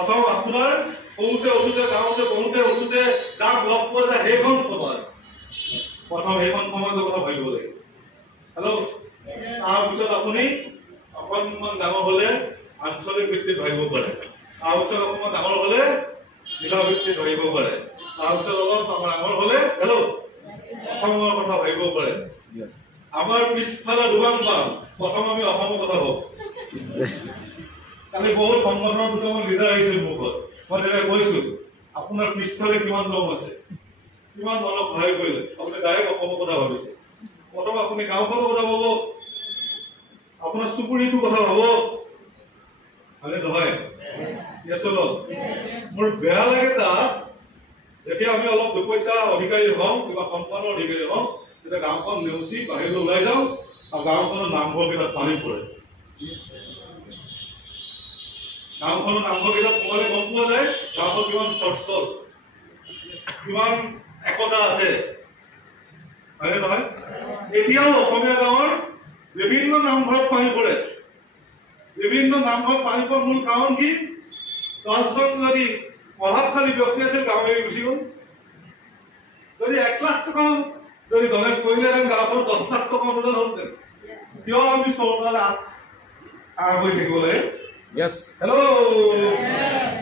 প্ৰথম আপোনাৰ শুওঁতে উঠোতে গাঁৱতে বহুতে উঠোতে যাক লগ পোৱা যায় সেইখন সময় প্ৰথম সেইখন সময়ৰ কথা ভাবিব লাগিব। হেল্ল', তাৰপিছত আপুনি অকণমান ডাঙৰ হলে আঞ্চলিক ভিত্তিত ভাবিব পাৰে, তাৰপিছত অকণমান ডাঙৰ হলে জিলা ভিত্তিত ভাবিব পাৰে, তাৰপিছত অলপ ডাঙৰ হলে হেল্ল' অসমৰ কথা ভাবিব পাৰে। আমাৰ পিছফালে দুবাং পাম, প্ৰথম আমি অসমৰ কথা ভাবো। কালি বহুত সংগঠনৰ দুটামান লিডাৰ আহিছিল মুখত, মই তেতিয়া কৈছো আপোনাৰ পিছফালে কিমান লোক আছে, কিমান মানুহক সহায় কৰিলে, আপুনি ডাইৰেক্ট অসমৰ কথা ভাবিছে। প্ৰথম আপুনি গাঁওখনৰ কথা ভাব, আপোনাৰ চুবুৰীটোৰ কথা ভাব, হয়নে নহয়? মোৰ বেয়া লাগে তাত যেতিয়া আমি অলপ দুপইচা অধিকাৰী হওঁ, কিবা সম্পদৰ অধিকাৰী হওঁ, তেতিয়া গাঁওখন নেওচি বাহিৰলৈ ওলাই যাওঁ আৰু গাঁওখনৰ নামঘৰকেইটাত পানী পৰে। গাঁওখনৰ নামঘৰকেইটাত সোমালে গম পোৱা যায় গাঁওখন কিমান চৰ্চল, কিমান একতা আছে, হয়নে নহয়? এতিয়াও অসমীয়া গাঁৱৰ বিভিন্ন নামঘৰত পানী পৰে। বিভিন্ন নামঘৰত পানী পৰাৰ মূল কাৰণ কি? 10জন যদি প্ৰভাৱশালী ব্যক্তি আছিল গাঁও এৰি গুচি গ'ল। যদি 1 লাখ টকা যদি ডনেট কৰিলেহেঁতেন গাঁওখনত 10 লাখ টকা অনুদান হ'লহেঁতেন। কিয় আমি চৰকাৰে হৈ থাকিব লাগে? হেল্ল',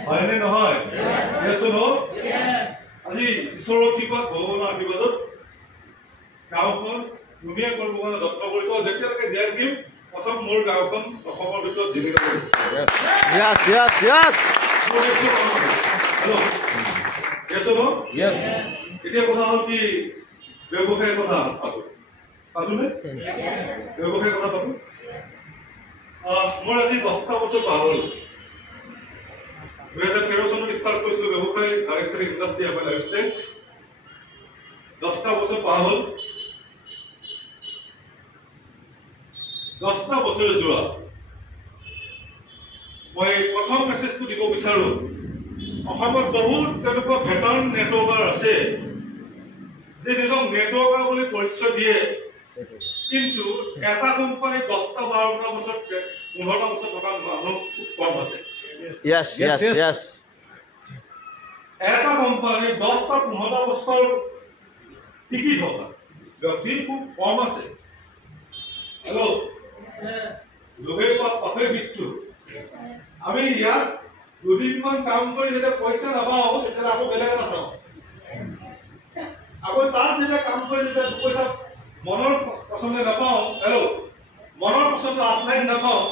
হয়নে নহয়? আজি ঈশ্বৰৰ কৃপাত ভগৱানৰ আশীৰ্বাদত গাঁওখন ধুনীয়া কৰিব কাৰণে যত্ন কৰিব। যেতিয়ালৈকে জীয়াই থাকিম প্ৰথম মোৰ গাঁওখন অসমৰ ভিতৰত জীৱিত কৰিছে। এতিয়া কথা হ'ল কি, ব্যৱসায়ৰ কথা পাতোনে? ব্যৱসায়ৰ কথা পাতো। মোৰ আজি 10টা বছৰ পাৰ হ'ল। 2013 চনত ষ্টাৰ্ট কৰিছিলো ব্যৱসায়, ডাইৰেক্ট ইণ্ডাষ্ট্ৰি আমাৰ লাইফষ্টাইল। 10টা বছৰ পাৰ হ'ল। 10টা বছৰে যোৱা মই প্ৰথম মেছেজটো দিব বিচাৰো, অসমত বহুত তেনেকুৱা ভেটাৰ্ণ নেটৱৰ্কাৰ আছে যে নিজক নেটৱৰ্কাৰ বুলি পৰিচয় দিয়ে, কিন্তু এটা কোম্পানীত 10টা 12টা বছৰ 15টা বছৰ থকা মানুহ খুব কম আছে। এটা কোম্পানীত 10টা 15টা বছৰ টিকি থকা ব্যক্তি খুব কম আছে। হেল্ল', লোভে পাপে মৃত্যু। আমি ইয়াত দুদিনমান কাম কৰি যেতিয়া পইচা নাপাওঁ তেতিয়াহ'লে আকৌ বেলেগ এটা চাওঁ, আকৌ তাত যেতিয়া কাম কৰি যেতিয়া পইচা মনৰ পচন্দ নাপাওঁ, হেল্ল', মনৰ পচন্দ আপলাইন নাপাওঁ,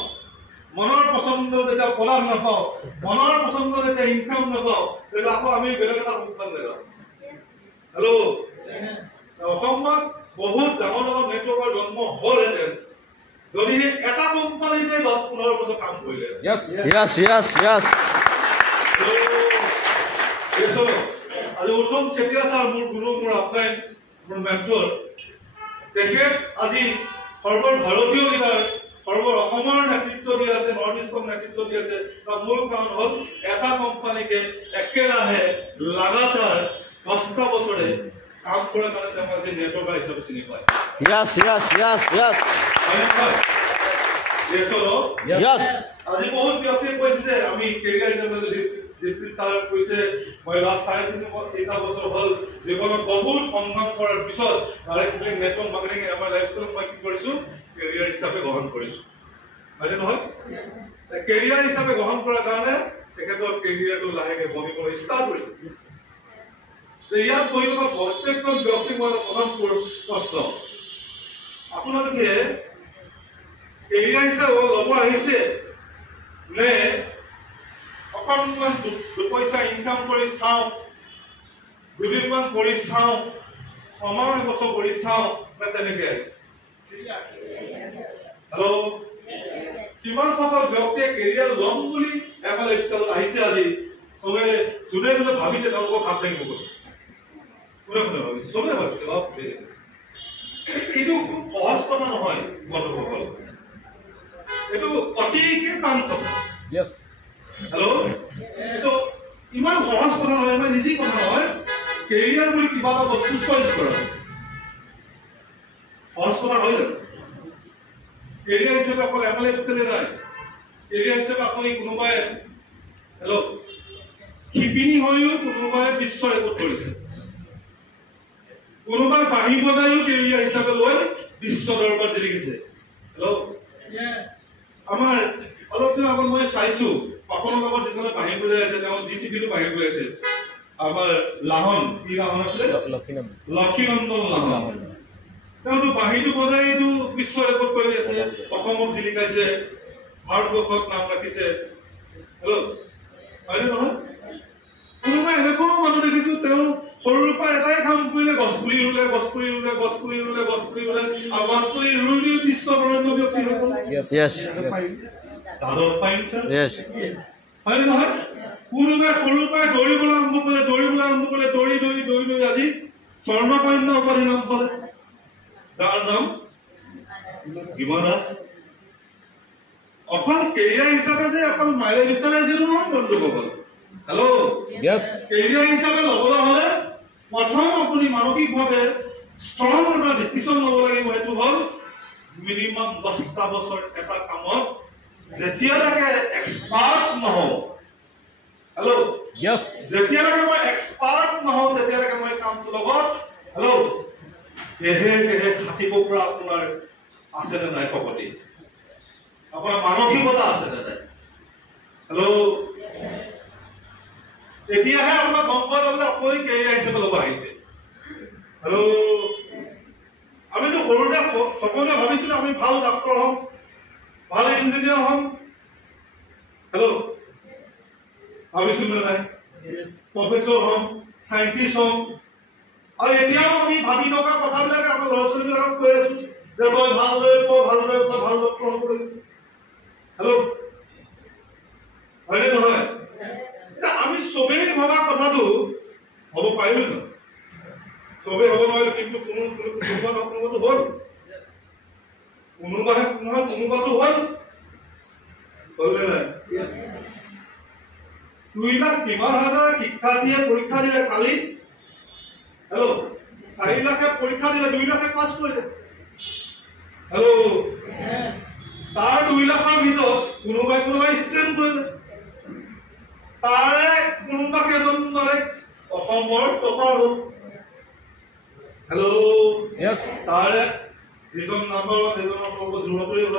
মনৰ পচন্দ যেতিয়া পলাপ নাপাওঁ, মনৰ পচন্দ যেতিয়া ইনকাম নাপাওঁ, তেতিয়া আকৌ আমি বেলেগ এটা সংস্থান নাযাওঁ। হেল্ল', অসমত বহুত ডাঙৰ ডাঙৰ নেটৱৰ্কৰ জন্ম হ'লহেঁতেন যদি এটা কোম্পানীতে 10-15 বছৰ কাম কৰিলে। আজি উত্তম চেতিয়া ছাৰ মোৰ গুৰু, মোৰ আপলাইন, মোৰ মেণ্টৰ, তেখেত আজি সৰ্বভাৰতীয় লিডাৰ, অসমৰ নেতৃত্ব দি আছে, নৰ্থ ইষ্টক নেতৃত্ব দি আছে। তাৰ মূল কাৰণ হ'ল এটা কোম্পানীকে একেৰাহে লাগাতাৰ 10টা বছৰে কাম কৰাৰ কাৰণে তেওঁ আজি নেটৱৰ্কাৰ হিচাপে চিনি পায়। আজি বহুত ব্যক্তিয়ে কৈছে যে আমি কেৰিয়াৰ হিচাপে যদি কৈছে, মই লাষ্ট 3.5 বছৰ হ'ল জীৱনত বহুত সংগ্ৰাম কৰাৰ পিছত নেটৱৰ্ক মাৰ্কেটিং আমাৰ লাইফষ্টাইলক মই কি কৰিছো, কেৰিয়াৰ হিচাপে গ্ৰহণ কৰিছো, হয়নে নহয়? কেৰিয়াৰ হিচাপে গ্ৰহণ কৰাৰ কাৰণে তেখেতৰ কেৰিয়াৰটো লাহেকে বনিবলৈ ষ্টাৰ্ট কৰিছে। ইয়াত বহি থকা প্ৰত্যেকজন ব্যক্তিক মই প্ৰথম প্ৰশ্ন, আপোনালোকে কেৰিয়াৰ হিচাপে ল'ব আহিছে নে অকণমান দুপইচা ইনকাম কৰি চাওঁ, দুদিনমান কৰি চাওঁ, 6 মাহ 1 বছৰ কৰি চাওঁ, নে তেনেকে আহিছে? হেল্ল', কিমান সকল ব্যক্তিয়ে কেৰিয়াৰ ল'ম বুলি এফালে আহিছে? আজি চবে যোনে যোনে ভাবিছে তেওঁলোকক হাত দাঙিব কৈছে, কোনে কোনে ভাবিছে? চবে ভাবিছে। এইটো খুব সহজ কথা নহয় বন্ধুসকল, এইটো অতিকে টান কথা। হেল্ল', এইটো ইমান সহজ কথা নহয়, ইমান ইজি কথা নহয়। কেৰিয়াৰ বুলি কিবা এটা বস্তু চইচ কৰা সহজ কথা হয় জানো? কেৰিয়াৰ হিচাপে অকল এফালে নাই, কেৰিয়াৰ হিচাপে আপুনি কোনোবাই হেল্ল' শিপিনী হৈও কোনোবাই বিশ্ব ৰেকৰ্ড কৰিছে, কোনোবাই বাঁহী বজাইও কেৰিয়াৰ হিচাপে লৈ বিশ্ব দৰবাৰত জিলিকিছে। হেল্ল', আমাৰ অলপ দিন আগত মই চাইছো পাপনৰ লগত যিজনে বাঁহী বজাই আছে, তেওঁ GTV-টো বাঁহী বজাইছে। আমাৰ লাহন, কি লাহন আছিলে? লক্ষীনন্দন লাহন। তেওঁতো বাঁহীটো বজাইতো বিশ্ব ৰেকৰ্ড কৰি আছে, অসমক জিলিকাইছে, ভাৰতবৰ্ষত নাম ৰাখিছে। হেল্ল', হয়নে নহয়? কোনোবা এনেকুৱাও মানুহ দেখিছো, তেওঁ সৰুৰ পৰা এটাই কাম কৰিলে, গছপুলি ৰুলে, গছপুলি ৰুলে, গছপুলি ৰুলে, গছপুলি ৰুলে, আৰু গছপুলি ৰুই ৰুই বিশ্ব বৰেণ্য ব্যক্তি হৈ গ'ল। হয়নে নহয়? কোনোবাই সৰুৰ পৰাই দৌৰিবলৈ আৰম্ভ কৰিলে, দৌৰি দৌৰি আজি স্বৰ্ণপন্য উপাধি নাম পালে। তাৰ নাম হিমা দাস। অকল কেৰিয়াৰ হিচাপে যে অকল মাইলেজ বিচাৰে যিটো নহয় বন্ধুসকল। হেল্ল', কেৰিয়াৰ হিচাপে ল'বলৈ হ'লে প্ৰথম আপুনি মানসিকভাৱে ষ্ট্ৰং এটা ডিচিশ্যন ল'ব লাগিব। সেইটো হ'ল মিনিমাম 10টা বছৰ এটা কামত যেতিয়ালৈকে এক্সপাৰ্ট নহওঁ, হেল্ল', যেতিয়ালৈকে মই এক্সপাৰ্ট নহওঁ তেতিয়ালৈকে মই কামটো লগত, হেল্ল', কেহে খাটিব পৰা আপোনাৰ আছে নে নাই শক্তি, আপোনাৰ মানসিকতা আছে নে নাই? হেল্ল', তেতিয়াহে আপোনাক গম পোৱা যাব যে আপুনি কেৰিয়াৰ হিচাপে ল'ব আহিছে। হেল্ল', আমিতো সৰুতে সকলোৱে ভাবিছিলো আমি ভাল ডাক্তৰ হ'ম, ভাল ইঞ্জিনিয়াৰ হ'ম। হেল্ল', ভাবিছিলো নে নাই? প্ৰফেচৰ হ'ম, চাইণ্টিষ্ট হ'ম। আৰু এতিয়াও আমি ভাবি থকা কথাবিলাকে আমাৰ ল'ৰা ছোৱালীবিলাকক কৈ আছো যে তই ভালদৰে পঢ়, ভালদৰে পঢ়, ভাল ডক্তৰ হ'ব লাগিব। হেল্ল', হয়নে নহয়? আমি চবেই ভবা কথাটো হ'ব পাৰিলো ন? চবেই হ'ব নোৱাৰিলো, কিন্তু কোনোবাটো হ'ল, কোনোবাহে কোনোবাটো হ'ল নে নাই? 2,00,000 শিক্ষাৰ্থীয়ে পৰীক্ষা দিলে কালি। হেল্ল', 4 লাখে পৰীক্ষা দিলে, 2 লাখে পাছ কৰিলে। হেল্ল', তাৰ 2 লাখৰ ভিতৰত কোনোবাই ষ্টেণ্ড কৰিলে, তাৰে কোনোবা কেইজনমানে অসমৰ টপাৰ হ'ল। হেল্ল', তাৰে যিজন নাম্বাৰ ওৱান সেইজন আপোনালোকৰ জোৰতৰি হ'ল।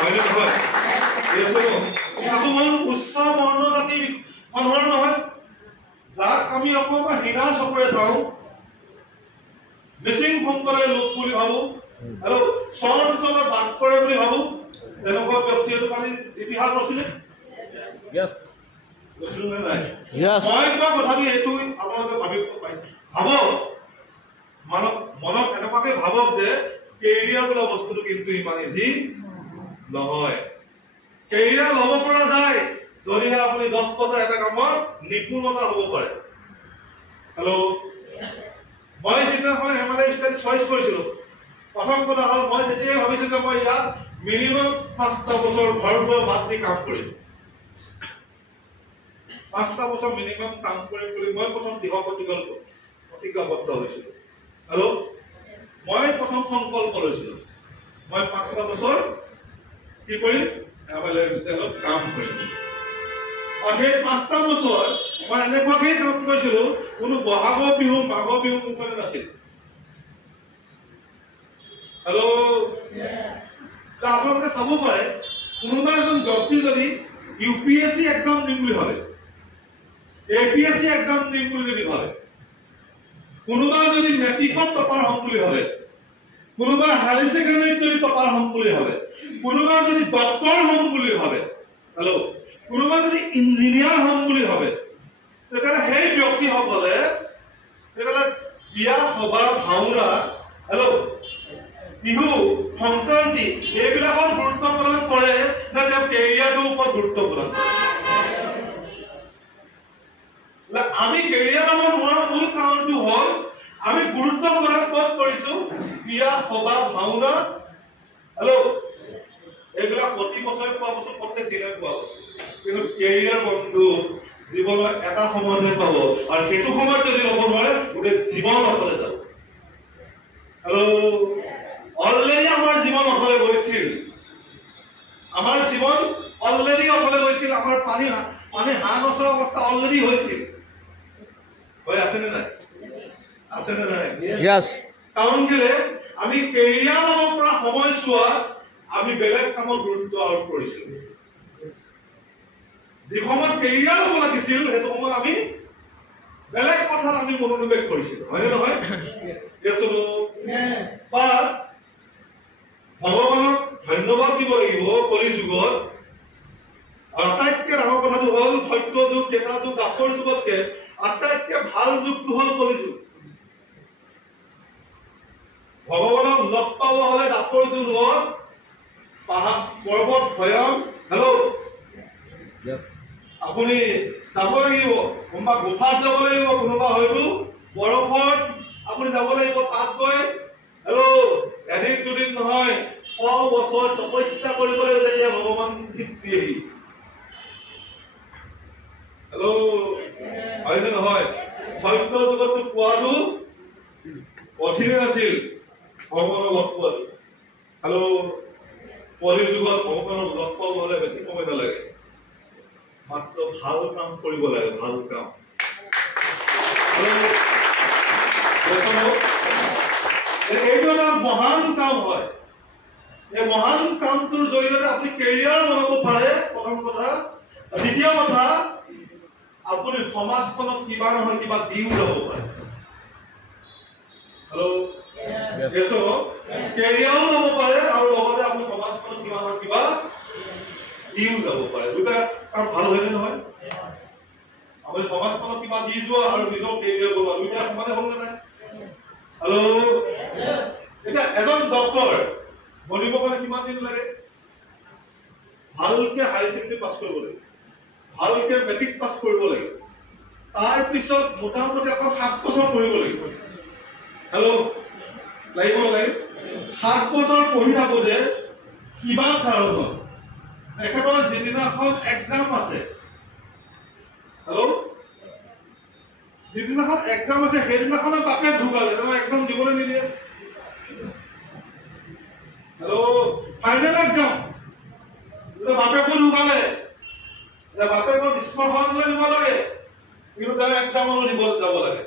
হয়নে নহয়? উচ্চ বৰ্ণ জাতি মানুহৰ নহয়, যাক আমি অকণমান হীনা চকুৰে চাওঁ, মিচিং সম্প্ৰদায়ৰ লোক বুলি ভাবো, আৰু চৰ অঞ্চলত বাস কৰে বুলি ভাবো, তেনেকুৱা ব্যক্তিটো কালি ইতিহাস আছিলে। মই কিবা কথাটো এইটো আপোনালোকে ভাবিব পাৰে, ভাবক মনত এনেকুৱাকে ভাবক যে কেৰিয়াৰ বোলা বস্তুটো কিন্তু ইমান ইজি নহয়। কেৰিয়াৰ ল'ব পৰা যায় যদিহে আপুনি 10 বছৰ এটা কামৰ নিপুণতা হ'ব পাৰে। হেল্ল', মই যিদিনাখন MLA চইচ কৰিছিলো, প্ৰথম কথা হ'ল মই তেতিয়াই ভাবিছো যে মই ইয়াত মিনিমাম 5টা বছৰ ঘৰ বাদ দি কাম কৰিম। 5টা বছৰ মিনিমাম কাম কৰিম বুলি মই প্ৰথম দৃঢ় প্ৰতিজ্ঞাবদ্ধ হৈছিলো। আৰু মই প্ৰথম সংকল্প লৈছিলো, মই 5টা বছৰ কি কৰিম, কাম কৰিম। আৰু সেই 5টা বছৰ মই এনেকুৱাকেই কাম কৰিছিলো, কোনো বহাগৰ বিহু মাঘৰ বিহু মুখতে নাছিল। হেল্ল', আপোনালোকে চাব পাৰে কোনোবা এজন ব্যক্তি যদি UPSC এক্সাম দিম বুলি ভাবে, APSC এক্সাম দিম বুলি যদি ভাবে, কোনোবা যদি মেট্ৰিকত টপাৰ হ'ম বুলি ভাবে, কোনোবা হায়াৰ ছেকেণ্ডাৰীত যদি টপাৰ হ'ম বুলি ভাবে, কোনোবা যদি ডক্তৰ হ'ম বুলি ভাবে, হেল্ল', কোনোবা যদি ইঞ্জিনিয়াৰ হ'ম বুলি ভাবে, তেতিয়াহ'লে সেই ব্যক্তিসকলে বিয়া সভা ভাওনা, হেল্ল', বিহু সংক্ৰান্তি এইবিলাকত গুৰুত্ব প্ৰদান কৰে নে তেওঁ কেৰিয়াৰটোৰ ওপৰত গুৰুত্ব প্ৰদান কৰে? আমি কেৰিয়াৰ ল'ব নোৱাৰা মূল কাৰণটো হ'ল আমি গুৰুত্ব প্ৰদান ক'ত কৰিছো? বিয়া সভা ভাওনা, হেল্ল', এইবিলাক প্ৰতি বছৰে পোৱা বছৰ প্ৰত্যেক দিনে পোৱা বছৰ, কিন্তু কেৰিয়াৰ বন্ধু জীৱনত এটা সময়তহে পাব, আৰু সেইটো সময়ত যদি ল'ব নোৱাৰে গোটেই জীৱন অথলে যাব। হেল্ল', অলৰেডি আমাৰ জীৱন অথলে গৈছিল, আমাৰ জীৱন অলৰেডি অকলে গৈছিল আমাৰ পানী হাঁহ নচৰা অৱস্থা অলৰেডি হৈছিল হৈ আছেনে নাই আছেনে নাই কাৰণ কেলে আমি কেৰিয়াৰ ল'ব পৰা সময়ছোৱা আমি বেলেগ কামত গুৰুত্ব আৰোপ কৰিছিলো যি সময়ত কেৰিয়াৰ ল'ব লাগিছিল সেইটো সময়ত আমি বেলেগ কথাত আমি মনোনিৱেশ কৰিছিলো হয়নে নহয় বা ভগৱানক ধন্যবাদ দিব লাগিব কলি যুগত আটাইতকৈ ডাঙৰ কথাটো হ'ল সত্য যুগ কেঁচা যুগ দাসৰ যুগতকে আটাইতকৈ ভাল যুগটো হ'ল কলি যুগ ভগৱানক লগ পাব হলে দাসৰ যুগত পাহাৰ পৰ্বত ভৈয়াম আপুনি যাব লাগিব কোনোবা গুফাত যাব লাগিব কোনোবা হয়তো বৰফত আপুনি যাব লাগিব তাত গৈ এদিন দুদিন নহয় 100 বছৰ তপস্যা কৰিব লাগিব তেতিয়া ভগৱান তৃপ্তি আহি হয়নে নহয় সত্য যুগতো পোৱাটো কঠিন আছিল ভগৱানক লগ পোৱাটো কলি যুগত ভগৱানক লগ পাব হলে বেছি সময় নালাগে মাত্ৰ ভাল কাম কৰিব লাগে ভাল কাম এইটো এটা মহান কাম হয় এই মহান কামটোৰ জৰিয়তে আপুনি কেৰিয়াৰ বনাব পাৰে প্ৰথম কথা দ্বিতীয় কথা আপুনি সমাজখনক কিবা নহয় কিবা দিও যাব পাৰে কেৰিয়াৰো ল'ব পাৰে আৰু লগতে আপুনি সমাজখনক কিবা নহয় কিবা দিও যাব পাৰে দুটা কাম ভাল হয়নে নহয় আপুনি সমাজখনক কিবা দি যোৱা আৰু নিজৰ কেৰিয়াৰ বনোৱা দুইটা সমানে হ'ল নে নাই এতিয়া এজন ডক্টৰ বনিব কাৰণে কিমান দিন লাগে ভালকে হাই ছেকেণ্ডাৰী পাছ কৰিব লাগে ভালকে মেট্ৰিক পাছ কৰিব লাগে তাৰ পিছত মোটামুটি আকৌ 7 বছৰ পঢ়িব লাগিব লাগিব নালাগে 7 বছৰ পঢ়ি থাকোতে কিবা কাৰণত একেবাৰে যিদিনাখন এক্সাম আছে যিদিনাখন এক্সাম আছে সেইদিনাখন বাপে ঢুকালে এক্সাম দিবলৈ নিদিয়ে ফাইনেল এক্সাম বাপেকো ঢুকালে বাপেকক স্মাৰ্টফোনলৈ দিব লাগে কিন্তু তেওঁ এক্সামলৈ দিব যাব লাগে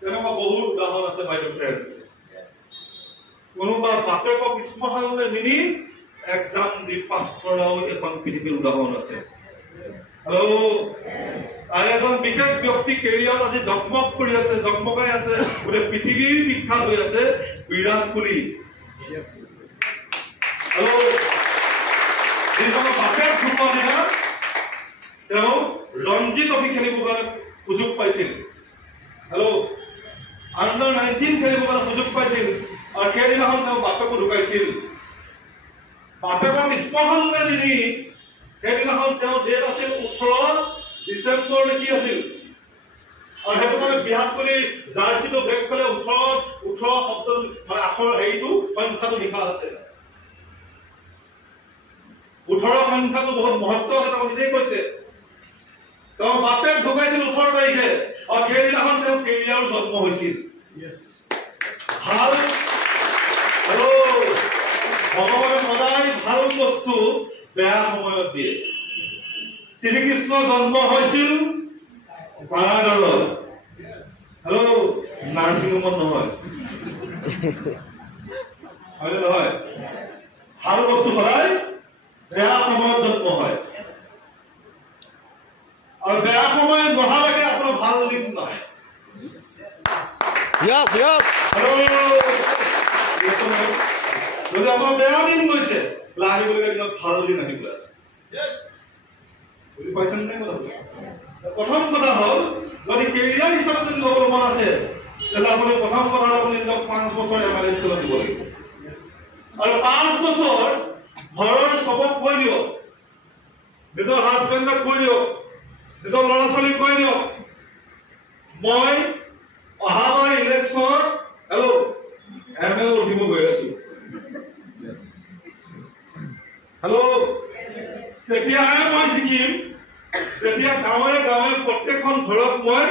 তেনেকুৱা বহুত উদাহৰণ আছে মাই ফ্ৰেণ্ডছ কোনোবা বাপেকক স্মাৰ্টফোনলৈ নিনি এক্সাম দি পাছ কৰাও এখন পৃথিৱীৰ উদাহৰণ আছে আৰু এজন বিশেষ ব্যক্তি কেৰিয়াৰত আজি জগমগ কৰি আছে জগমগাই আছে গোটেই পৃথিৱীৰ বিখ্যাত হৈ আছে বিৰাট কোহলি বাপেক ঢুকোৱা দিনা তেওঁ ৰঞ্জী ট্ৰফি খেলিবৰ কাৰণে সুযোগ পাইছিল আণ্ডাৰ 19 খেলিবৰ কাৰণে সুযোগ পাইছিল আৰু সেইদিনাখন তেওঁ বাপেকো ঢুকাইছিল বাপেকক স্পৰ্শলৈ নিদি সেইদিনাখন তেওঁ ডেট আছিল 18 ডিচেম্বৰ কি আছিল আৰু সেইটো কাৰণে বিৰাট কোহলি জাৰ্চিটো বেক ফালে 18 শব্দ মানে আখৰ হেৰিটো সংখ্যাটো লিখা আছে 18 সংখ্যাটো বহুত মহত্ব আছে তেওঁ নিজেই কৈছে তেওঁ বাপেক ঢুকাইছিল 18 তাৰিখে আৰু সেইদিনাখন তেওঁ কেৰিয়াৰৰ জন্ম হৈছিল ভাল ভগৱানে সদায় ভাল বস্তু বেয়া সময়ত দিয়ে শ্ৰীকৃষ্ণ জন্ম হৈছিল পাৰাগাৰত নাৰ্ছিং হোমত নহয় হয়নে নহয় ভাল বস্তু সদায় বেয়া সময়ত জন্ম হয় আৰু বেয়া সময় নহালৈকে আপোনাৰ ভাল দিন নাহে যদি আপোনাৰ বেয়া দিন গৈছে আহিবলগীয়া দিনত ভাল দিন আহিবলৈ আছে বুজি পাইছেন নাই প্ৰথম কথা হ'ল যদি কেৰিয়াৰ হিচাপে যদি ল'বলৈ মন আছে তেতিয়াহ'লে আপুনি প্ৰথম কথা আপুনি নিজক 5 বছৰ এমএলএ স্কুলত দিব লাগিব আৰু 5 বছৰ ঘৰৰ চবক কৈ দিয়ক নিজৰ হাজবেণ্ডক কৈ দিয়ক নিজৰ ল'ৰা ছোৱালীক কৈ দিয়ক মই অহাবাৰ ইলেকশ্যনত এমএলএ উঠিব গৈ আছো তেতিয়াহে মই শিকিম তেতিয়া গাঁৱে গাঁৱে প্ৰত্যেকখন ঘৰত মই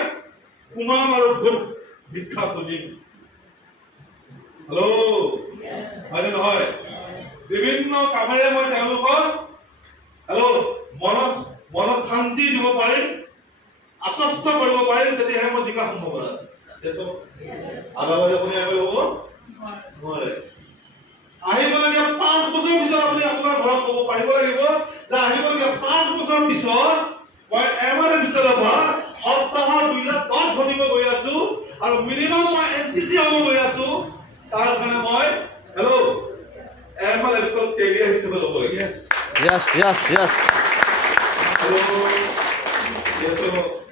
সোমাম আৰু ভোট ভিক্ষা খুজিম হয়নে নহয় বিভিন্ন কামেৰে মই তেওঁলোকক শান্তি দিব পাৰিম আশ্বস্ত কৰিব পাৰিম তেতিয়াহে মই জিকা সম্ভাৱনা আছে আদাবাদী আপুনি এম এল হ'ব নোৱাৰে আহিবলগীয়া 5 বছৰ পিছত আপুনি আপোনাৰ ঘৰত ক'ব পাৰিব লাগিব যে আহিবলগীয়া 5 বছৰ পিছত মই এমএলএ ভিতৰৰ পৰা সপ্তাহ 2,10,000 ঘটিব গৈ আছো আৰু মিনিমাম মই এনটিসি হ'ব গৈ আছো তাৰ কাৰণে মই হেল্ল' এমএলএ ভিতৰত কেৰিয়াৰ হিচাপে ল'ব লাগিব yes হেল্ল'